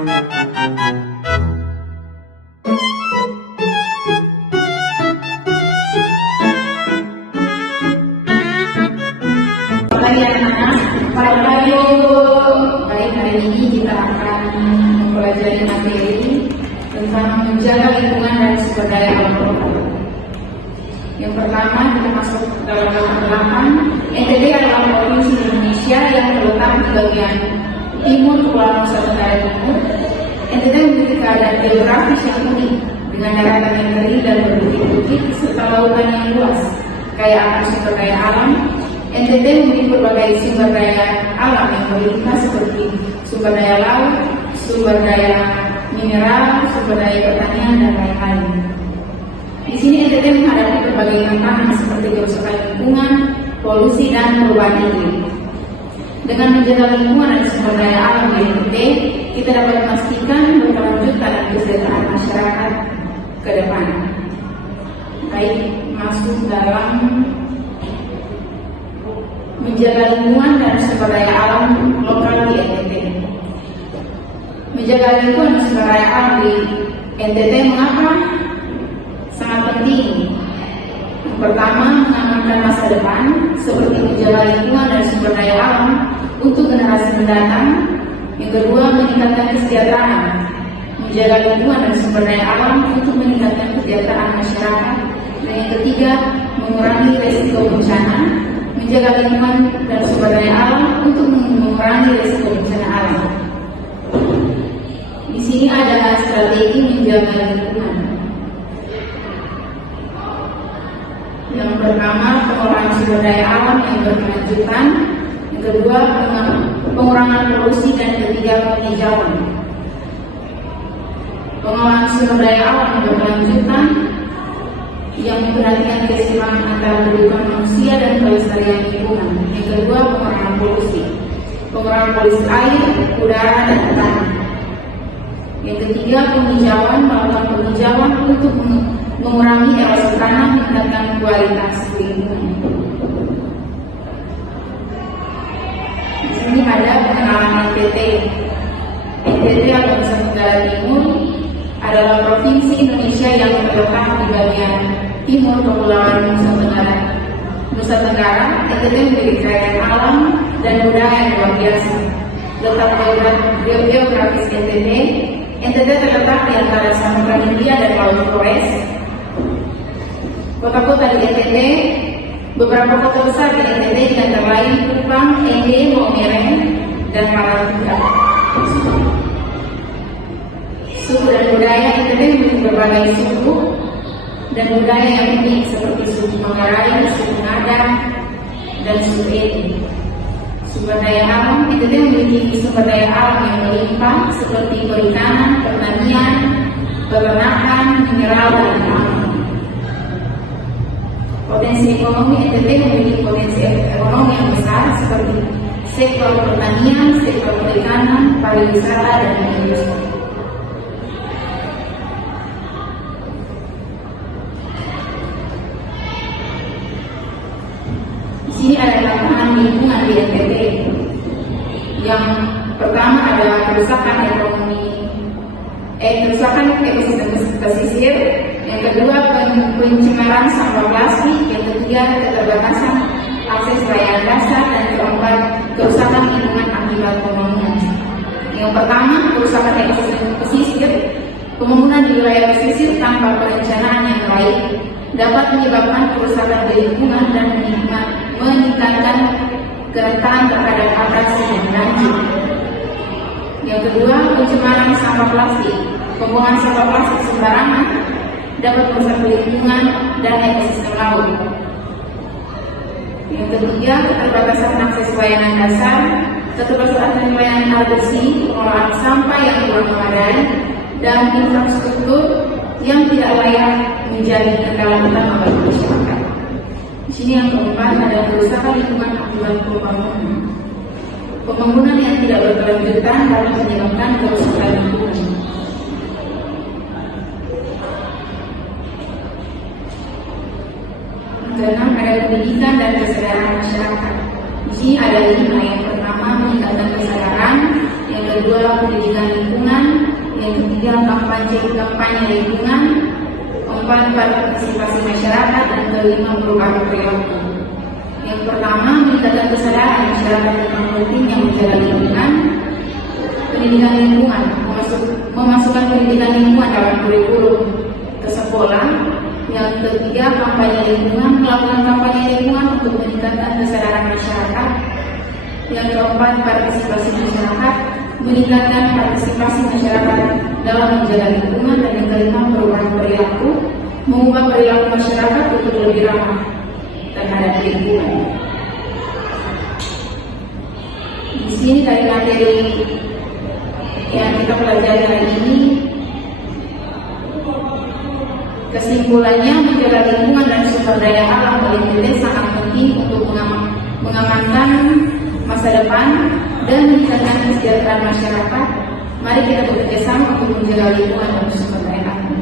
Baik anak-anak, baik hari ini kita akan mempelajari materi tentang menjaga lingkungan dan sumber daya alam. Yang pertama kita masuk dalam belakang. NTT adalah provinsi Indonesia yang terletak di bagian timur Kepulauan Nusa Tenggara Timur. NTT memiliki keadaan geografis yang unik dengan daratan yang kering dan berbukit-bukit serta lautan yang luas. Kaya akan sumber daya alam, NTT memiliki berbagai sumber daya alam yang berlimpah seperti sumber daya laut, sumber daya mineral, sumber daya pertanian, dan lain-lain. Di sini NTT menghadapi berbagai tantangan seperti kerusakan lingkungan, polusi, dan perubahan iklim. Dengan menjaga lingkungan dan sumber daya alam di NTT, kita dapat memastikan berkelanjutan dan kesejahteraan masyarakat ke depan. Baik, masuk dalam menjaga lingkungan dan sumber daya alam lokal di NTT. Menjaga lingkungan dan sumber daya alam di NTT mengapa sangat penting? Yang pertama, mengamankan masa depan seperti menjaga lingkungan dan sumber daya alam untuk generasi mendatang. Yang kedua, meningkatkan kesejahteraan, menjaga lingkungan dan sumber daya alam untuk meningkatkan kesejahteraan masyarakat. Dan yang ketiga, mengurangi risiko bencana, menjaga lingkungan dan sumber daya alam untuk mengurangi risiko bencana alam. Di sini adalah strategi menjaga lingkungan. Yang pertama, pengolahan sumber daya alam yang berkelanjutan. Yang kedua, pengurangan polusi, dan yang ketiga, penghijauan. Pengolahan sumber daya alam yang berkelanjutan yang memperhatikan keseimbangan antara kehidupan manusia dan kelestarian lingkungan. Yang kedua, pengurangan polusi. Pengurangan polusi air, udara, dan tanah. Yang ketiga, penghijauan, melakukan penghijauan untuk mengurangi erosi tanah, meningkatkan kualitas lingkungan. Di sini ada pengenalan NTT. NTT atau Nusa Tenggara Timur adalah provinsi Indonesia yang terletak di bagian timur Kepulauan Nusa Tenggara. NTT memiliki kekayaan alam dan budaya yang luar biasa. Letak geografis NTT terletak di antara Samudra Hindia dan Laut Flores. Kota-kota di NTT, beberapa kota besar di NTT di antara lain Kupang, Ende, Maumere, dan Malatiga. Suku dan budaya NTT memiliki berbagai suku dan budaya yang unik seperti suku Manggarai, suku Ngada, dan suku Eti. Sumber daya alam NTT memiliki sumber daya alam yang melimpah seperti perikanan, pertanian, peternakan, mineral, dan alam. Potensi ekonomi NTT memiliki potensi ekonomi yang besar seperti sektor pertanian, sektor perikanan, pariwisata, dan industri. Di sini ada tantangan lingkungan di NTT. Yang pertama adalah kerusakan ekosistem pesisir. Yang kedua, pencemaran sampah plastik. Yang ketiga, keterbatasan akses layanan dasar. Dan keempat, kerusakan lingkungan akibat pembangunan. Yang pertama, kerusakan ekosistem pesisir. Pembangunan di wilayah pesisir tanpa perencanaan yang baik dapat menyebabkan kerusakan lingkungan dan meningkatkan kerentanan terhadap abrasi dan banjir. Yang kedua, pencemaran sampah plastik. Pembuangan sampah plastik sembarangan dapat merusak lingkungan dan ekosistem laut. Yang ketiga, keterbatasan akses layanan dasar, keterbatasan layanan air bersih, pengolahan sampah yang kurang memadai, dan infrastruktur yang tidak layak menjadi kendala utama bagi masyarakat. Di sini yang keempat adalah kerusakan lingkungan akibat pembangunan. Pembangunan yang tidak berkelanjutan dapat menyebabkan kerusakan lingkungan. Keenam, ada pendidikan dan kesadaran masyarakat. Di sini ada 5. Yang pertama, meningkatkan kesadaran. Yang yang kedua pendidikan lingkungan, yang ketiga kampanye lingkungan, keempat partisipasi masyarakat, dan kelima perubahan perilaku. Yang pertama, meningkatkan kesadaran masyarakat tentang pentingnya menjaga lingkungan. Pendidikan lingkungan, memasukkan pendidikan lingkungan dalam kurikulum ke sekolah. Yang ketiga, kampanye lingkungan, melakukan kampanye lingkungan untuk meningkatkan kesadaran masyarakat. Yang keempat, partisipasi masyarakat, meningkatkan partisipasi masyarakat dalam menjaga lingkungan. Dan yang kelima, perubahan perilaku, mengubah perilaku masyarakat untuk lebih ramah terhadap lingkungan. Di sini dari materi yang kita pelajari hari ini, kesimpulannya, menjaga lingkungan dan sumber daya alam Bali sangat penting untuk mengamankan masa depan dan meningkatkan kesejahteraan masyarakat. Mari kita bekerjasama untuk menjaga lingkungan dan sumber daya alam.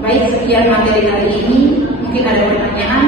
Baik, sekian materi hari ini. Mungkin ada pertanyaan.